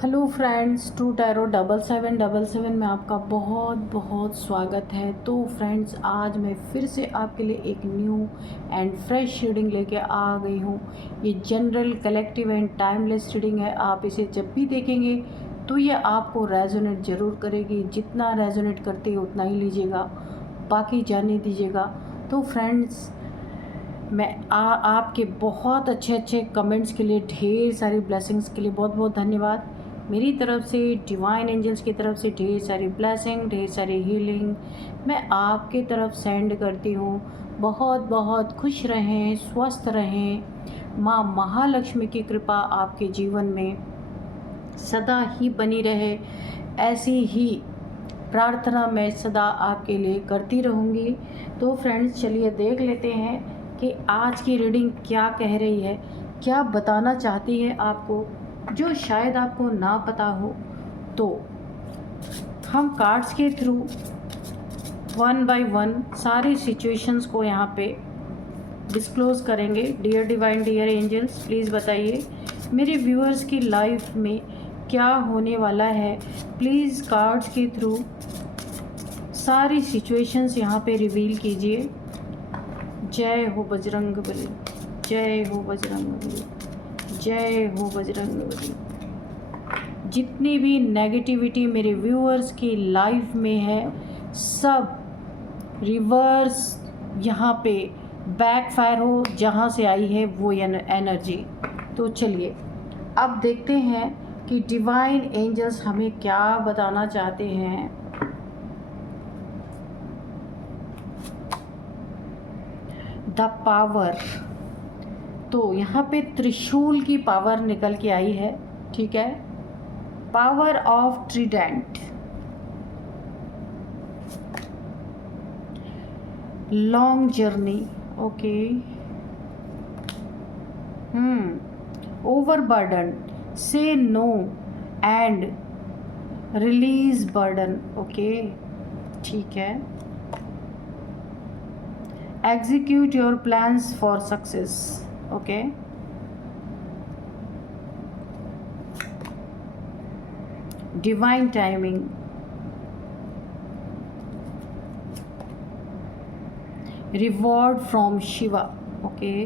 Hello friends, to tarot 7777 में आपका बहुत बहुत स्वागत है। तो फ्रेंड्स, आज मैं फिर से आपके लिए एक न्यू एंड फ्रेश रीडिंग लेके आ गई हूँ। ये general, collective and timeless reading है। आप इसे जब भी देखेंगे तो ये आपको रेजोनेट ज़रूर करेगी। जितना रेजोनेट करती है उतना ही लीजिएगा, बाकी जाने दीजिएगा। तो फ्रेंड्स, मैं आपके बहुत अच्छे कमेंट्स के लिए, ढेर सारी ब्लेसिंग्स के लिए बहुत बहुत धन्यवाद। मेरी तरफ से, डिवाइन एंजल्स की तरफ से ढेर सारी ब्लेसिंग, ढेर सारी हीलिंग मैं आपके तरफ सेंड करती हूँ। बहुत बहुत खुश रहें, स्वस्थ रहें। माँ महालक्ष्मी की कृपा आपके जीवन में सदा ही बनी रहे, ऐसी ही प्रार्थना मैं सदा आपके लिए करती रहूँगी। तो फ्रेंड्स, चलिए देख लेते हैं कि आज की रीडिंग क्या कह रही है, क्या बताना चाहती है आपको, जो शायद आपको ना पता हो। तो हम कार्ड्स के थ्रू वन बाय वन सारी सिचुएशंस को यहाँ पे डिस्क्लोज़ करेंगे। Dear divine, dear angels, please बताइए मेरे व्यूअर्स की लाइफ में क्या होने वाला है। प्लीज़ कार्ड्स के थ्रू सारी सिचुएशंस यहाँ पे रिवील कीजिए। जय हो बजरंगबली, जय हो बजरंगबली, जय हो बजरंगबली। जितनी भी नेगेटिविटी मेरे व्यूअर्स की लाइफ में है, सब रिवर्स यहाँ पे बैकफायर हो, जहाँ से आई है वो एनर्जी। तो चलिए अब देखते हैं कि डिवाइन एंजल्स हमें क्या बताना चाहते हैं। द पावर, तो यहाँ पे त्रिशूल की पावर निकल के आई है, ठीक है। Power of trident, long journey, okay. Overburden, say no and release burden, okay, ठीक है। execute your plans for success, okay. Divine timing, reward from Shiva, okay.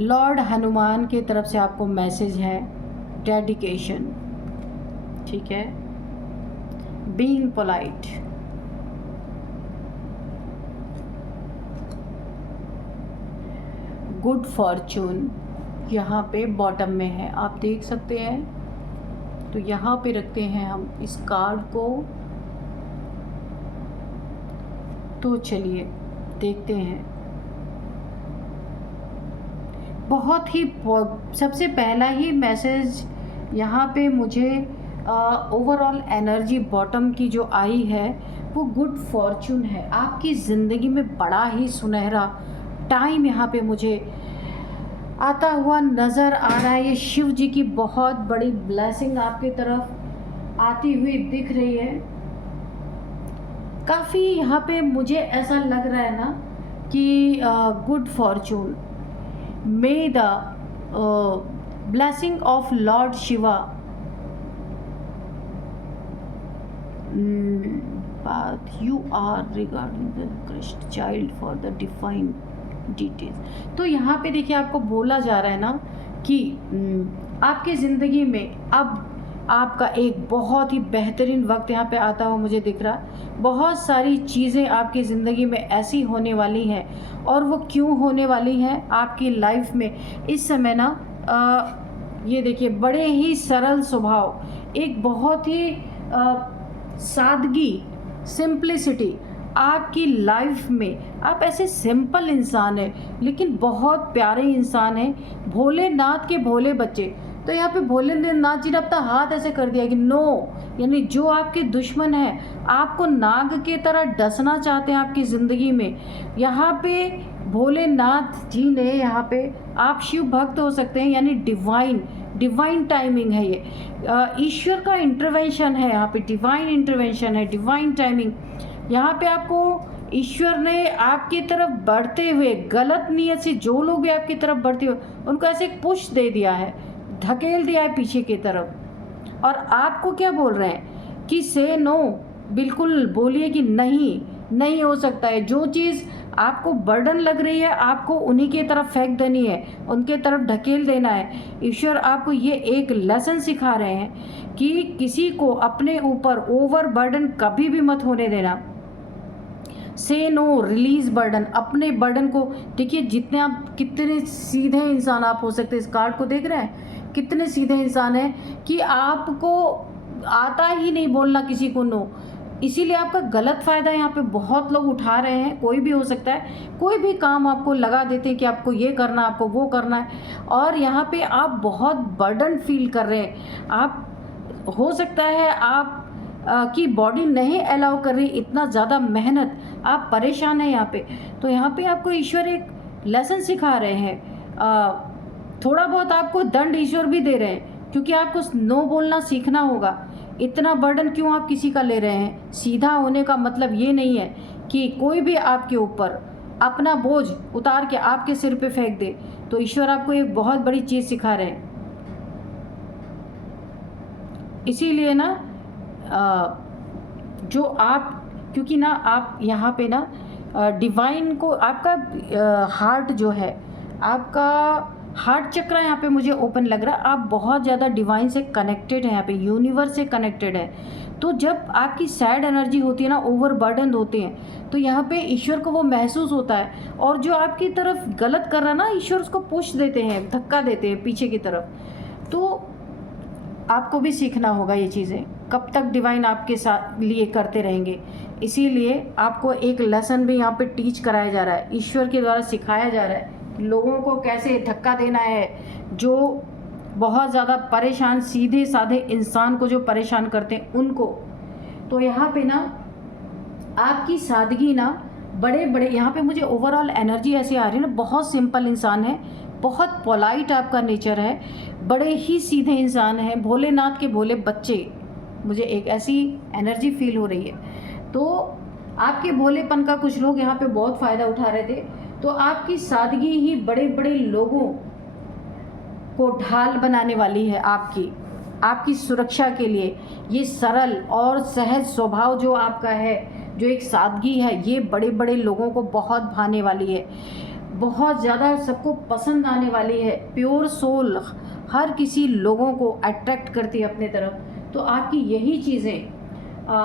Lord Hanuman की तरफ से आपको मैसेज है, डेडिकेशन, ठीक है। बीइंग पोलाइट, गुड फॉर्चून यहाँ पे बॉटम में है, आप देख सकते हैं। तो यहाँ पे रखते हैं हम इस कार्ड को। तो चलिए देखते हैं। बहुत ही सबसे पहला ही मैसेज यहाँ पे मुझे ओवरऑल एनर्जी बॉटम की जो आई है वो गुड फॉर्चून है। आपकी ज़िंदगी में बड़ा ही सुनहरा टाइम यहाँ पे मुझे आता हुआ नज़र आ रहा है। ये शिव जी की बहुत बड़ी ब्लेसिंग आपकी तरफ आती हुई दिख रही है। काफ़ी यहाँ पे मुझे ऐसा लग रहा है ना कि good Fortune, may the blessing of Lord Shiva path you are regarding the Christ child for the divine details। तो यहाँ पे देखिए आपको बोला जा रहा है ना कि आपकी ज़िंदगी में अब आपका एक बहुत ही बेहतरीन वक्त यहाँ पे आता हुआ मुझे दिख रहा है। बहुत सारी चीज़ें आपकी ज़िंदगी में ऐसी होने वाली हैं, और वो क्यों होने वाली हैं आपकी लाइफ में इस समय ना, ये देखिए बड़े ही सरल स्वभाव, एक बहुत ही सादगी, सिंप्लिसिटी आपकी लाइफ में। आप ऐसे सिंपल इंसान हैं लेकिन बहुत प्यारे इंसान हैं, भोलेनाथ के भोले बच्चे। तो यहाँ पे भोलेनाथ जी ने अपना हाथ ऐसे कर दिया कि नो, यानी जो आपके दुश्मन हैं, आपको नाग के तरह डसना चाहते हैं आपकी ज़िंदगी में, यहाँ पे भोलेनाथ जी ने, यहाँ पे आप शिव भक्त हो सकते हैं, यानी डिवाइन टाइमिंग है ये। ईश्वर का इंटरवेंशन है यहाँ पे, डिवाइन इंटरवेंशन है, डिवाइन टाइमिंग। यहाँ पे आपको ईश्वर ने आपकी तरफ बढ़ते हुए, गलत नीयत से जो लोग भी आपकी तरफ बढ़ते हुए, उनको ऐसे एक पुश दे दिया है, धकेल दिया है पीछे की तरफ। और आपको क्या बोल रहे हैं कि से नो, बिल्कुल बोलिए कि नहीं, नहीं हो सकता है। जो चीज़ आपको बर्डन लग रही है, आपको उन्हीं की तरफ फेंक देनी है, उनके तरफ ढकेल देना है। ईश्वर आपको ये एक लेसन सिखा रहे हैं कि किसी को अपने ऊपर ओवर बर्डन कभी भी मत होने देना। से नो, रिलीज बर्डन, अपने बर्डन को देखिए। जितने आप, कितने सीधे इंसान आप हो सकते हैं। इस कार्ड को देख रहे हैं, कितने सीधे इंसान हैं कि आपको आता ही नहीं बोलना किसी को नो। इसीलिए आपका गलत फ़ायदा यहाँ पे बहुत लोग उठा रहे हैं। कोई भी हो सकता है, कोई भी काम आपको लगा देते हैं कि आपको ये करना, आपको वो करना है, और यहाँ पे आप बहुत बर्डन फील कर रहे हैं। आप, हो सकता है आप की बॉडी नहीं अलाउ कर रही इतना ज़्यादा मेहनत, आप परेशान हैं यहाँ पे। तो यहाँ पे आपको ईश्वर एक लेसन सिखा रहे हैं। थोड़ा बहुत आपको दंड ईश्वर भी दे रहे हैं, क्योंकि आपको नो बोलना सीखना होगा। इतना बर्डन क्यों आप किसी का ले रहे हैं? सीधा होने का मतलब ये नहीं है कि कोई भी आपके ऊपर अपना बोझ उतार के आपके सिर पे फेंक दे। तो ईश्वर आपको एक बहुत बड़ी चीज़ सिखा रहे हैं। इसीलिए ना जो आप, क्योंकि ना आप यहाँ पे ना डिवाइन को, आपका हार्ट जो है, आपका हार्ट चक्र यहाँ पे मुझे ओपन लग रहा है। आप बहुत ज़्यादा डिवाइन से कनेक्टेड है, यहाँ पे यूनिवर्स से कनेक्टेड है। तो जब आपकी सैड एनर्जी होती है ना, ओवरबर्डन होते हैं, तो यहाँ पे ईश्वर को वो महसूस होता है। और जो आपकी तरफ गलत कर रहा है ना, ईश्वर उसको पुश देते हैं, धक्का देते हैं पीछे की तरफ। तो आपको भी सीखना होगा ये चीज़ें। कब तक डिवाइन आपके साथ लिए करते रहेंगे? इसीलिए आपको एक लेसन भी यहाँ पे टीच कराया जा रहा है, ईश्वर के द्वारा सिखाया जा रहा है लोगों को कैसे धक्का देना है। जो बहुत ज़्यादा परेशान, सीधे साधे इंसान को जो परेशान करते हैं उनको। तो यहाँ पे ना आपकी सादगी ना, बड़े बड़े यहाँ पे मुझे ओवरऑल एनर्जी ऐसी आ रही है ना, बहुत सिंपल इंसान है, बहुत पोलाइट आपका नेचर है, बड़े ही सीधे इंसान हैं, भोलेनाथ के भोले बच्चे, मुझे एक ऐसी एनर्जी फील हो रही है। तो आपके भोलेपन का कुछ लोग यहाँ पे बहुत फ़ायदा उठा रहे थे। तो आपकी सादगी ही बड़े बड़े लोगों को ढाल बनाने वाली है। आपकी सुरक्षा के लिए ये सरल और सहज स्वभाव जो आपका है, जो एक सादगी है, ये बड़े बड़े लोगों को बहुत भाने वाली है, बहुत ज़्यादा सबको पसंद आने वाली है। प्योर सोल हर किसी लोगों को अट्रैक्ट करती है अपने तरफ। तो आपकी यही चीज़ें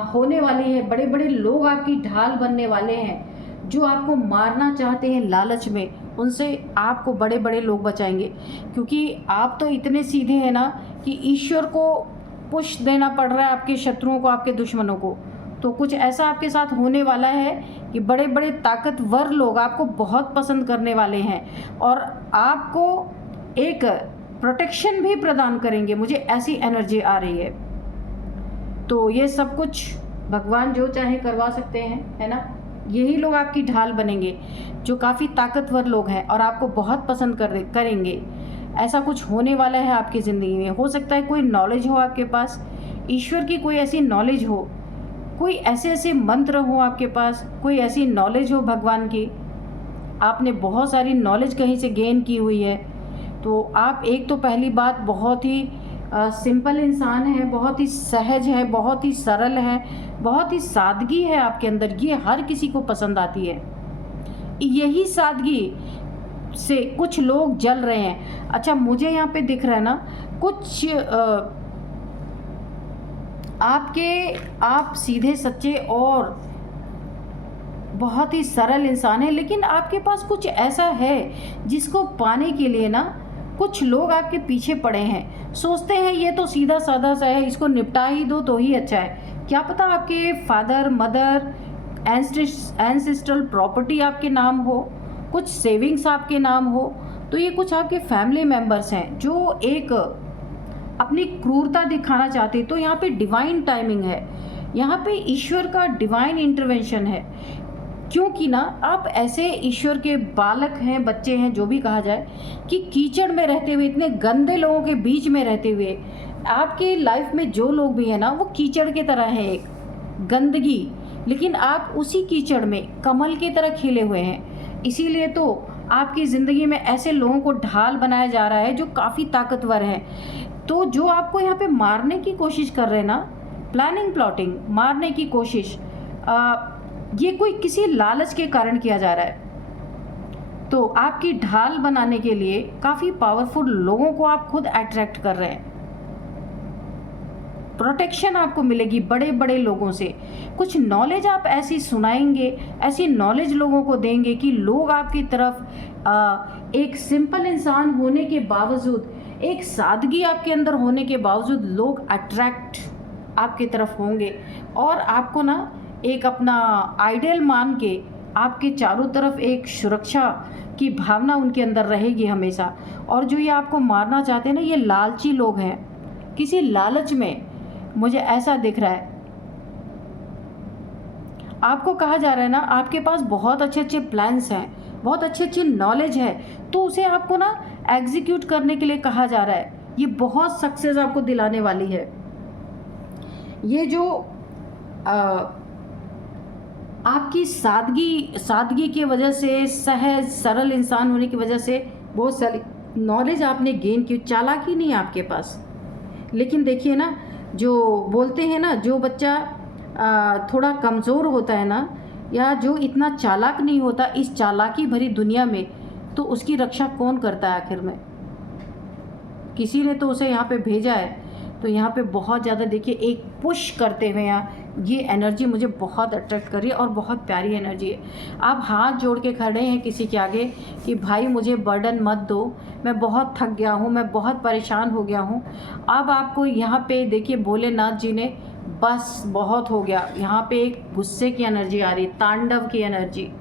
होने वाली है। बड़े बड़े लोग आपकी ढाल बनने वाले हैं, जो आपको मारना चाहते हैं लालच में, उनसे आपको बड़े बड़े लोग बचाएंगे। क्योंकि आप तो इतने सीधे हैं ना कि ईश्वर को पुश देना पड़ रहा है आपके शत्रुओं को, आपके दुश्मनों को। तो कुछ ऐसा आपके साथ होने वाला है कि बड़े बड़े ताकतवर लोग आपको बहुत पसंद करने वाले हैं और आपको एक प्रोटेक्शन भी प्रदान करेंगे। मुझे ऐसी एनर्जी आ रही है। तो ये सब कुछ भगवान जो चाहे करवा सकते हैं, है ना। यही लोग आपकी ढाल बनेंगे, जो काफ़ी ताकतवर लोग हैं और आपको बहुत पसंद करेंगे। ऐसा कुछ होने वाला है आपकी ज़िंदगी में। हो सकता है कोई नॉलेज हो आपके पास, ईश्वर की कोई ऐसी नॉलेज हो, कोई ऐसे मंत्र हो आपके पास, कोई ऐसी नॉलेज हो भगवान की, आपने बहुत सारी नॉलेज कहीं से गेन की हुई है। तो आप, एक तो पहली बात, बहुत ही सिंपल इंसान है, बहुत ही सहज है, बहुत ही सरल है, बहुत ही सादगी है आपके अंदर। ये हर किसी को पसंद आती है। यही सादगी से कुछ लोग जल रहे हैं। अच्छा, मुझे यहाँ पे दिख रहा है ना, कुछ आप सीधे सच्चे और बहुत ही सरल इंसान है, लेकिन आपके पास कुछ ऐसा है जिसको पाने के लिए ना कुछ लोग आपके पीछे पड़े हैं। सोचते हैं ये तो सीधा साधा सा है, इसको निपटा ही दो तो ही अच्छा है। क्या पता आपके फादर, मदर, एंसेस्ट्रल प्रॉपर्टी आपके नाम हो, कुछ सेविंग्स आपके नाम हो। तो ये कुछ आपके फैमिली मेम्बर्स हैं जो एक अपनी क्रूरता दिखाना चाहते। तो यहाँ पे डिवाइन टाइमिंग है, यहाँ पे ईश्वर का डिवाइन इंटरवेंशन है। क्योंकि ना आप ऐसे ईश्वर के बालक हैं, बच्चे हैं, जो भी कहा जाए, कि कीचड़ में रहते हुए, इतने गंदे लोगों के बीच में रहते हुए, आपके लाइफ में जो लोग भी हैं ना, वो कीचड़ की तरह है, एक गंदगी। लेकिन आप उसी कीचड़ में कमल की तरह खिले हुए हैं। इसीलिए तो आपकी ज़िंदगी में ऐसे लोगों को ढाल बनाया जा रहा है जो काफ़ी ताकतवर हैं। तो जो आपको यहाँ पे मारने की कोशिश कर रहे हैं ना, प्लानिंग प्लॉटिंग मारने की कोशिश, ये कोई किसी लालच के कारण किया जा रहा है। तो आपकी ढाल बनाने के लिए काफ़ी पावरफुल लोगों को आप खुद अट्रैक्ट कर रहे हैं। प्रोटेक्शन आपको मिलेगी बड़े बड़े लोगों से। कुछ नॉलेज आप ऐसी सुनाएंगे, ऐसी नॉलेज लोगों को देंगे कि लोग आपकी तरफ एक सिंपल इंसान होने के बावजूद, एक सादगी आपके अंदर होने के बावजूद लोग अट्रैक्ट आपकी तरफ होंगे और आपको ना एक अपना आइडियल मान के आपके चारों तरफ एक सुरक्षा की भावना उनके अंदर रहेगी हमेशा। और जो ये आपको मारना चाहते हैं ना, ये लालची लोग हैं, किसी लालच में मुझे ऐसा दिख रहा है। आपको कहा जा रहा है ना, आपके पास बहुत अच्छे अच्छे प्लान्स हैं, बहुत अच्छी अच्छी नॉलेज है, तो उसे आपको ना एग्जीक्यूट करने के लिए कहा जा रहा है। ये बहुत सक्सेस आपको दिलाने वाली है। ये जो आपकी सादगी की वजह से, सहज सरल इंसान होने की वजह से बहुत सारी नॉलेज आपने गेन की, चालाकी नहीं है आपके पास। लेकिन देखिए ना, जो बोलते हैं ना, जो बच्चा थोड़ा कमज़ोर होता है ना, या जो इतना चालाक नहीं होता इस चालाकी भरी दुनिया में, तो उसकी रक्षा कौन करता है आखिर में? किसी ने तो उसे यहाँ पे भेजा है। तो यहाँ पे बहुत ज़्यादा देखिए एक पुश करते हुए यहाँ ये एनर्जी मुझे बहुत अट्रैक्ट कर रही है और बहुत प्यारी एनर्जी है। आप हाथ जोड़ के खड़े हैं किसी के आगे कि भाई मुझे बर्डन मत दो, मैं बहुत थक गया हूँ, मैं बहुत परेशान हो गया हूँ। अब आपको यहाँ पे देखिए भोलेनाथ जी ने बस बहुत हो गया, यहाँ पे एक गुस्से की एनर्जी आ रही, तांडव की एनर्जी।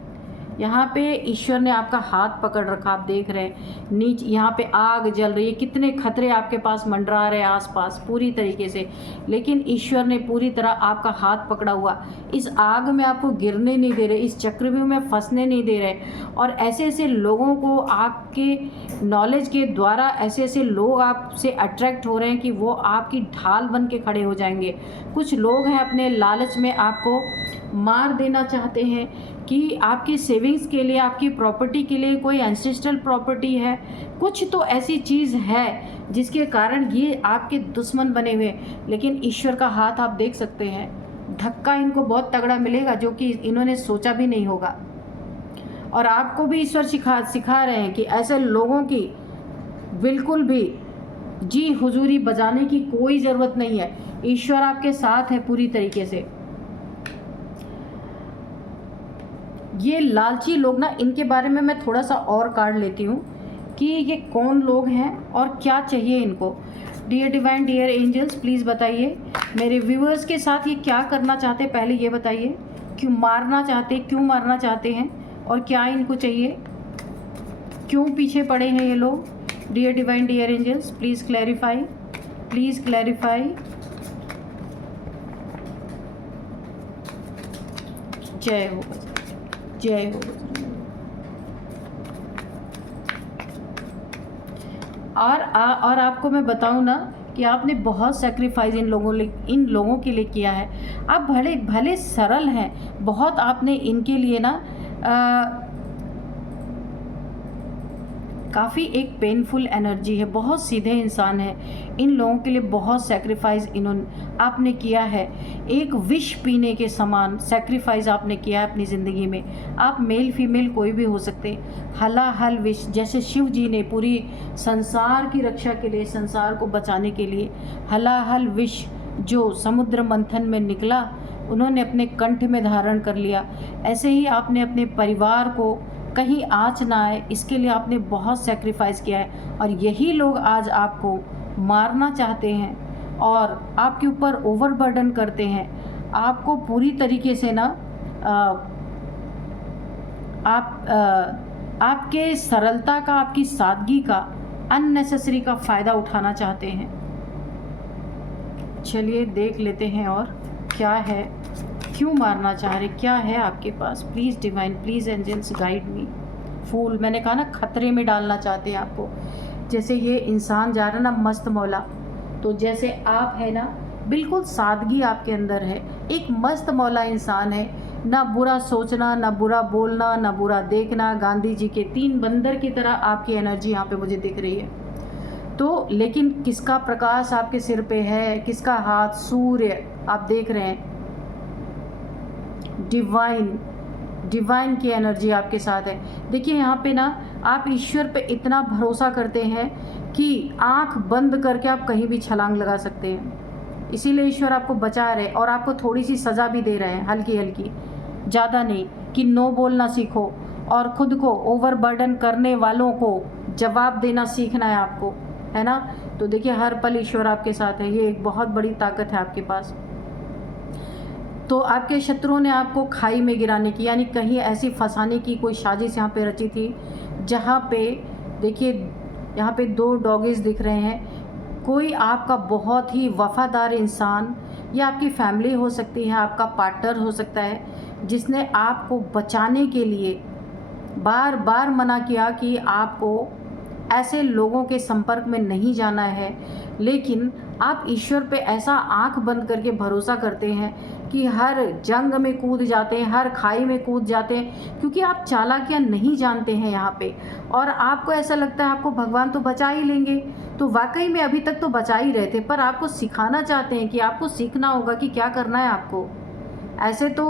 यहाँ पे ईश्वर ने आपका हाथ पकड़ रखा, आप देख रहे हैं नीचे यहाँ पे आग जल रही है, कितने खतरे आपके पास मंडरा रहे हैं आसपास पूरी तरीके से, लेकिन ईश्वर ने पूरी तरह आपका हाथ पकड़ा हुआ, इस आग में आपको गिरने नहीं दे रहे, इस चक्रव्यूह में फंसने नहीं दे रहे। और ऐसे ऐसे लोगों को आपके नॉलेज के द्वारा ऐसे ऐसे लोग आपसे अट्रैक्ट हो रहे हैं कि वो आपकी ढाल बन के खड़े हो जाएंगे। कुछ लोग हैं अपने लालच में आपको मार देना चाहते हैं कि आपकी सेविंग्स के लिए, आपकी प्रॉपर्टी के लिए, कोई एंसेस्ट्रल प्रॉपर्टी है, कुछ तो ऐसी चीज़ है जिसके कारण ये आपके दुश्मन बने हुए। लेकिन ईश्वर का हाथ आप देख सकते हैं, धक्का इनको बहुत तगड़ा मिलेगा जो कि इन्होंने सोचा भी नहीं होगा। और आपको भी ईश्वर सिखा रहे हैं कि ऐसे लोगों की बिल्कुल भी जी हुजूरी बजाने की कोई ज़रूरत नहीं है। ईश्वर आपके साथ है पूरी तरीके से। ये लालची लोग ना, इनके बारे में मैं थोड़ा सा और कार्ड लेती हूँ कि ये कौन लोग हैं और क्या चाहिए इनको। Dear divine, dear angels, please बताइए मेरे व्यूअर्स के साथ ये क्या करना चाहते हैं, पहले ये बताइए। क्यों मारना चाहते हैं और क्या इनको चाहिए, क्यों पीछे पड़े हैं ये लोग। Dear divine, dear angels, please clarify, please clarify. जय हो, जय हो। और आपको मैं बताऊं ना कि आपने बहुत सेक्रीफाइस इन लोगों के लिए किया है। आप भले सरल हैं, बहुत आपने इनके लिए ना काफ़ी एक पेनफुल एनर्जी है, बहुत सीधे इंसान है, इन लोगों के लिए बहुत सेक्रीफाइस आपने किया है। एक विष पीने के समान सेक्रीफाइस आपने किया है अपनी ज़िंदगी में। आप मेल फीमेल कोई भी हो सकते, हलाहल विष, जैसे शिव जी ने पूरी संसार की रक्षा के लिए, संसार को बचाने के लिए हलाहल विष जो समुद्र मंथन में निकला, उन्होंने अपने कंठ में धारण कर लिया। ऐसे ही आपने अपने परिवार को कहीं आँच ना आए, इसके लिए आपने बहुत सेक्रीफाइस किया है। और यही लोग आज आपको मारना चाहते हैं और आपके ऊपर ओवरबर्डन करते हैं, आपको पूरी तरीके से ना आपके सरलता का, आपकी सादगी का, अननेसेसरी का फ़ायदा उठाना चाहते हैं। चलिए देख लेते हैं और क्या है, क्यों मारना चाह रहे, क्या है आपके पास। Please divine, please angels guide me. फूल, मैंने कहा ना खतरे में डालना चाहते हैं आपको। जैसे ये इंसान जा रहा ना मस्त मौला, तो जैसे आप है ना, बिल्कुल सादगी आपके अंदर है, एक मस्त मौला इंसान है, ना बुरा सोचना, ना बुरा बोलना, ना बुरा देखना। गांधी जी के 3 बंदर की तरह आपकी एनर्जी यहाँ पे मुझे दिख रही है। तो लेकिन किसका प्रकाश आपके सिर पे है, किसका हाथ, सूर्य आप देख रहे हैं, डिवाइन की एनर्जी आपके साथ है। देखिए यहाँ पे ना आप ईश्वर पे इतना भरोसा करते हैं कि आंख बंद करके आप कहीं भी छलांग लगा सकते हैं। इसीलिए ईश्वर आपको बचा रहे और आपको थोड़ी सी सज़ा भी दे रहे हैं, हल्की हल्की, ज़्यादा नहीं, कि नो बोलना सीखो और ख़ुद को ओवरबर्डन करने वालों को जवाब देना सीखना है आपको, है ना। तो देखिए हर पल ईश्वर आपके साथ है, ये एक बहुत बड़ी ताकत है आपके पास। तो आपके शत्रुओं ने आपको खाई में गिराने की, यानी कहीं ऐसी फंसाने की कोई साजिश यहाँ पे रची थी, जहाँ पे देखिए यहाँ पे 2 डॉगीज़ दिख रहे हैं। कोई आपका बहुत ही वफ़ादार इंसान, या आपकी फैमिली हो सकती है, आपका पार्टनर हो सकता है, जिसने आपको बचाने के लिए बार बार मना किया कि आपको ऐसे लोगों के संपर्क में नहीं जाना है, लेकिन आप ईश्वर पे ऐसा आंख बंद करके भरोसा करते हैं कि हर जंग में कूद जाते हैं, हर खाई में कूद जाते हैं, क्योंकि आप चालाकियाँ नहीं जानते हैं यहाँ पे, और आपको ऐसा लगता है आपको भगवान तो बचा ही लेंगे। तो वाकई में अभी तक तो बचा ही रहे थे, पर आपको सिखाना चाहते हैं कि आपको सीखना होगा कि क्या करना है आपको। ऐसे तो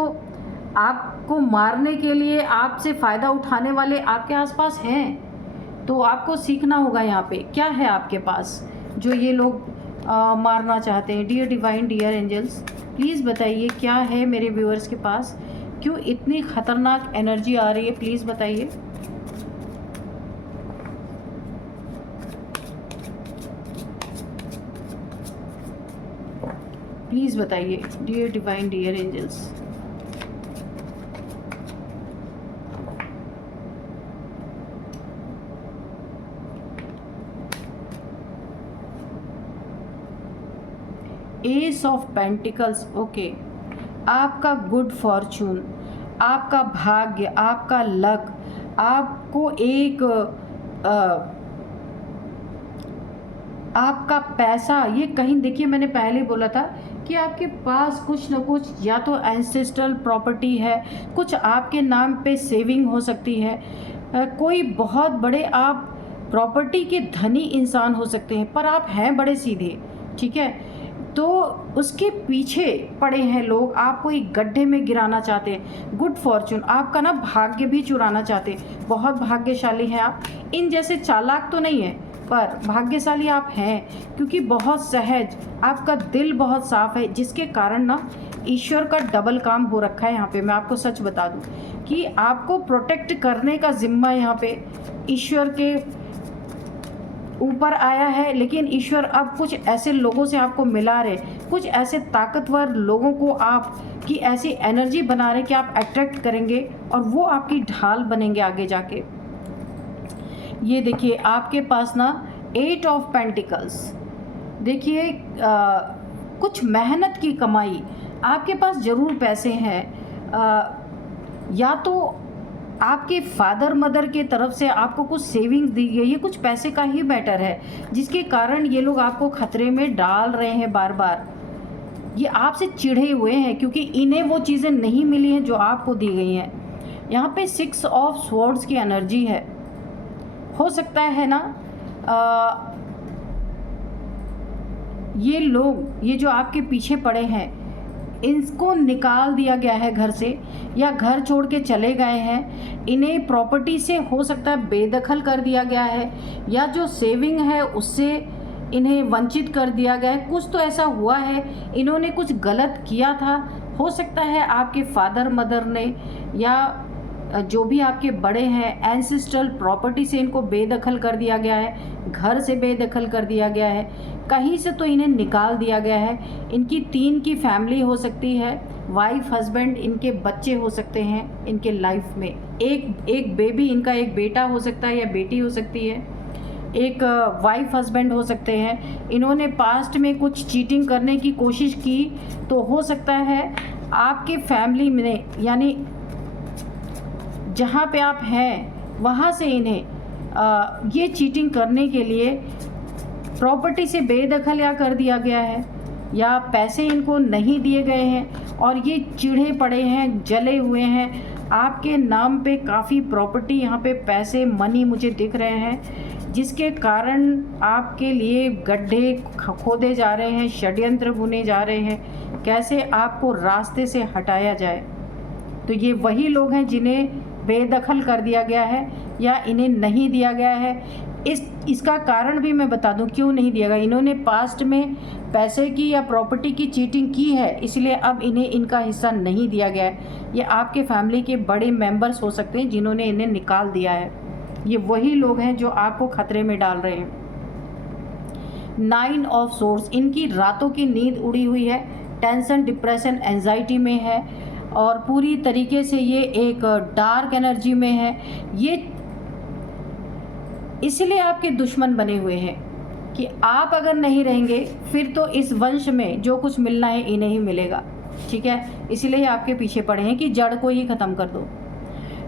आपको मारने के लिए, आपसे फ़ायदा उठाने वाले आपके आसपास हैं, तो आपको सीखना होगा यहाँ पे क्या है आपके पास जो ये लोग मारना चाहते हैं। Dear divine, dear angels, please बताइए क्या है मेरे व्यूअर्स के पास, क्यों इतनी ख़तरनाक एनर्जी आ रही है, प्लीज़ बताइए। प्लीज़ बताइए dear divine, dear angels. Ace of pentacles, okay. आपका गुड फॉर्चून, आपका भाग्य, आपका लक, आपको एक आपका पैसा, ये कहीं देखिए मैंने पहले बोला था कि आपके पास कुछ ना कुछ या तो एंसेस्ट्रल प्रॉपर्टी है, कुछ आपके नाम पे सेविंग हो सकती है, कोई बहुत बड़े आप प्रॉपर्टी के धनी इंसान हो सकते हैं, पर आप हैं बड़े सीधे, ठीक है। तो उसके पीछे पड़े हैं लोग, आपको एक गड्ढे में गिराना चाहते हैं। गुड फॉर्चून, आपका ना भाग्य भी चुराना चाहते हैं। बहुत भाग्यशाली हैं आप, इन जैसे चालाक तो नहीं है, पर भाग्यशाली आप हैं, क्योंकि बहुत सहज, आपका दिल बहुत साफ़ है, जिसके कारण ना ईश्वर का डबल काम हो रखा है यहाँ पे। मैं आपको सच बता दूँ कि आपको प्रोटेक्ट करने का जिम्मा यहाँ पे ईश्वर के ऊपर आया है, लेकिन ईश्वर अब कुछ ऐसे लोगों से आपको मिला रहे, कुछ ऐसे ताकतवर लोगों को आप की ऐसी एनर्जी बना रहे कि आप अट्रैक्ट करेंगे और वो आपकी ढाल बनेंगे आगे जाके। ये देखिए आपके पास ना 8 ऑफ पेंटिकल्स, देखिए कुछ मेहनत की कमाई, आपके पास ज़रूर पैसे हैं, या तो आपके फादर मदर के तरफ से आपको कुछ सेविंग्स दी गई है, कुछ पैसे का ही मैटर है, जिसके कारण ये लोग आपको खतरे में डाल रहे हैं बार बार। ये आपसे चिढ़े हुए हैं क्योंकि इन्हें वो चीज़ें नहीं मिली हैं जो आपको दी गई हैं। यहाँ पे 6 ऑफ स्वॉर्ड्स की एनर्जी है, हो सकता है ना ये लोग, ये जो आपके पीछे पड़े हैं, इनको निकाल दिया गया है घर से, या घर छोड़ के चले गए हैं, इन्हें प्रॉपर्टी से हो सकता है बेदखल कर दिया गया है, या जो सेविंग है उससे इन्हें वंचित कर दिया गया है। कुछ तो ऐसा हुआ है, इन्होंने कुछ गलत किया था, हो सकता है आपके फादर मदर ने या जो भी आपके बड़े हैं, एंसेस्ट्रल प्रॉपर्टी से इनको बेदखल कर दिया गया है, घर से बेदखल कर दिया गया है, कहीं से तो इन्हें निकाल दिया गया है। इनकी 3 की फैमिली हो सकती है, वाइफ हस्बैंड, इनके बच्चे हो सकते हैं इनके लाइफ में, एक बेबी, इनका एक बेटा हो सकता है या बेटी हो सकती है, एक वाइफ हस्बैंड हो सकते हैं। इन्होंने पास्ट में कुछ चीटिंग करने की कोशिश की, तो हो सकता है आपके फैमिली में, यानी जहाँ पे आप हैं वहाँ से इन्हें ये चीटिंग करने के लिए प्रॉपर्टी से बेदखल या कर दिया गया है, या पैसे इनको नहीं दिए गए हैं, और ये चिढ़े पड़े हैं, जले हुए हैं। आपके नाम पे काफ़ी प्रॉपर्टी, यहाँ पे पैसे, मनी मुझे दिख रहे हैं, जिसके कारण आपके लिए गड्ढे खोदे जा रहे हैं, षड्यंत्र बुने जा रहे हैं, कैसे आपको रास्ते से हटाया जाए। तो ये वही लोग हैं जिन्हें बेदखल कर दिया गया है या इन्हें नहीं दिया गया है। इसका कारण भी मैं बता दूं क्यों नहीं दिया गया। इन्होंने पास्ट में पैसे की या प्रॉपर्टी की चीटिंग की है, इसलिए अब इन्हें इनका हिस्सा नहीं दिया गया है। ये आपके फैमिली के बड़े मेंबर्स हो सकते हैं जिन्होंने इन्हें निकाल दिया है। ये वही लोग हैं जो आपको खतरे में डाल रहे हैं। 9 ऑफ सोर्स, इनकी रातों की नींद उड़ी हुई है, टेंशन, डिप्रेशन, एंजाइटी में है और पूरी तरीके से ये एक डार्क एनर्जी में है। ये इसलिए आपके दुश्मन बने हुए हैं कि आप अगर नहीं रहेंगे फिर तो इस वंश में जो कुछ मिलना है इन्हें ही मिलेगा, ठीक है। इसलिए आपके पीछे पड़े हैं कि जड़ को ही ख़त्म कर दो।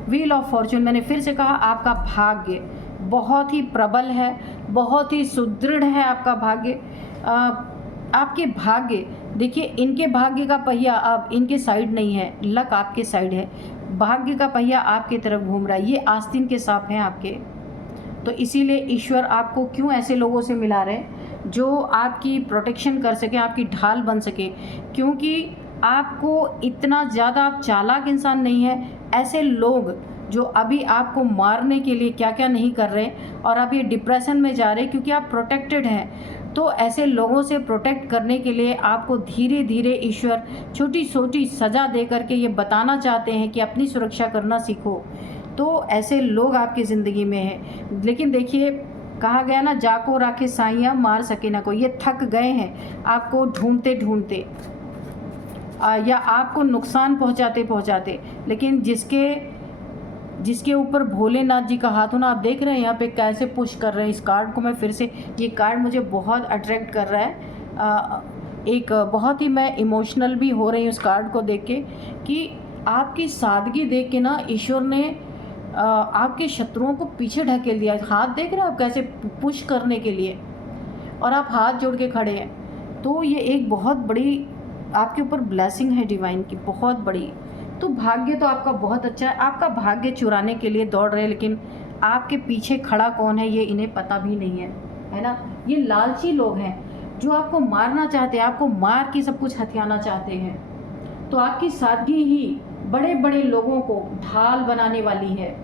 व्हील ऑफ फॉर्चून, मैंने फिर से कहा, आपका भाग्य बहुत ही प्रबल है, बहुत ही सुदृढ़ है आपका भाग्य। आपके भाग्य, देखिए इनके भाग्य का पहिया अब इनके साइड नहीं है, लक आपके साइड है। भाग्य का पहिया आपकी तरफ घूम रहा है। ये आस्तीन के सांप हैं आपके। तो इसीलिए ईश्वर आपको क्यों ऐसे लोगों से मिला रहे हैं जो आपकी प्रोटेक्शन कर सके, आपकी ढाल बन सके, क्योंकि आपको इतना ज़्यादा, आप चालाक इंसान नहीं है। ऐसे लोग जो अभी आपको मारने के लिए क्या क्या नहीं कर रहे और आप ये डिप्रेशन में जा रहे क्योंकि आप प्रोटेक्टेड हैं। तो ऐसे लोगों से प्रोटेक्ट करने के लिए आपको धीरे धीरे ईश्वर छोटी छोटी सज़ा दे करके ये बताना चाहते हैं कि अपनी सुरक्षा करना सीखो। तो ऐसे लोग आपकी ज़िंदगी में हैं। लेकिन देखिए, कहा गया ना, जाको राखे साइयाँ मार सके ना कोई। ये थक गए हैं आपको ढूंढते ढूंढते या आपको नुकसान पहुंचाते पहुंचाते। लेकिन जिसके ऊपर भोलेनाथ जी का हाथ हो ना, आप देख रहे हैं यहाँ पे कैसे पुश कर रहे हैं इस कार्ड को। मैं फिर से, ये कार्ड मुझे बहुत अट्रैक्ट कर रहा है। एक बहुत ही मैं इमोशनल भी हो रही हूँ उस कार्ड को देख के कि आपकी सादगी देख के ना ईश्वर ने आपके शत्रुओं को पीछे ढकेल दिया। हाथ देख रहे हैं आप कैसे पुश करने के लिए, और आप हाथ जोड़ के खड़े हैं। तो ये एक बहुत बड़ी आपके ऊपर ब्लेसिंग है डिवाइन की, बहुत बड़ी। तो भाग्य तो आपका बहुत अच्छा है। आपका भाग्य चुराने के लिए दौड़ रहे हैं, लेकिन आपके पीछे खड़ा कौन है ये इन्हें पता भी नहीं है ना। ये लालची लोग हैं जो आपको मारना चाहते हैं, आपको मार के सब कुछ हथियाना चाहते हैं। तो आपकी सादगी ही बड़े बड़े लोगों को ढाल बनाने वाली है।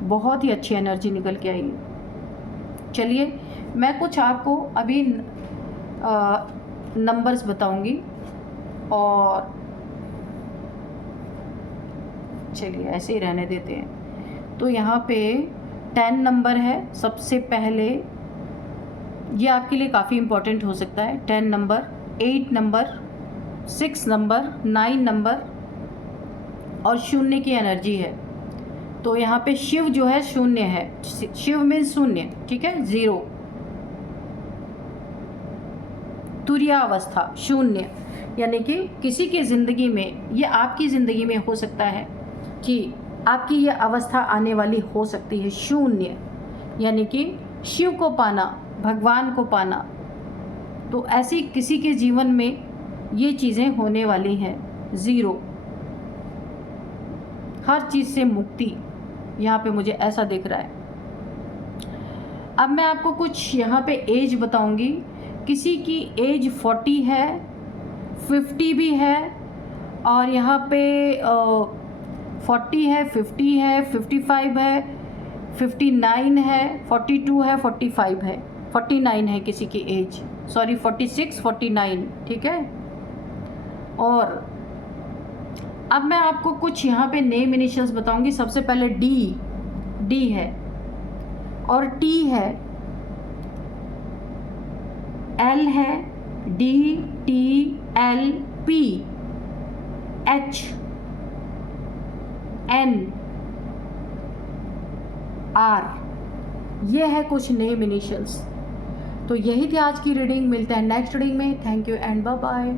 बहुत ही अच्छी एनर्जी निकल के आई। चलिए, मैं कुछ आपको अभी नंबर्स बताऊंगी, और चलिए ऐसे ही रहने देते हैं। तो यहाँ पे 10 नंबर है सबसे पहले, ये आपके लिए काफ़ी इम्पोर्टेंट हो सकता है। 10 नंबर, 8 नंबर, 6 नंबर, 9 नंबर और शून्य की एनर्जी है। तो यहाँ पे शिव जो है शून्य है, शिव में शून्य, ठीक है, 0। तुर्यावस्था शून्य, यानी कि किसी की ज़िंदगी में, ये आपकी ज़िंदगी में हो सकता है कि आपकी ये अवस्था आने वाली हो सकती है, शून्य, यानी कि शिव को पाना, भगवान को पाना। तो ऐसी किसी के जीवन में ये चीज़ें होने वाली हैं। 0, हर चीज़ से मुक्ति यहाँ पे मुझे ऐसा दिख रहा है। अब मैं आपको कुछ यहाँ पे एज बताऊंगी। किसी की एज 40 है, 50 भी है, और यहाँ पे 40 है, 50 है, 55 है, 59 है, 42 है, 45 है, 49 है किसी की एज, सॉरी 46, 49, ठीक है। और अब मैं आपको कुछ यहाँ पे नेम इनिशियल्स बताऊंगी। सबसे पहले डी है, और टी है, एल है, D, T, L, P, H, N, R, ये है कुछ नेम इनिशियल्स। तो यही थी आज की रीडिंग। मिलते हैं नेक्स्ट रीडिंग में। Thank you and bye bye.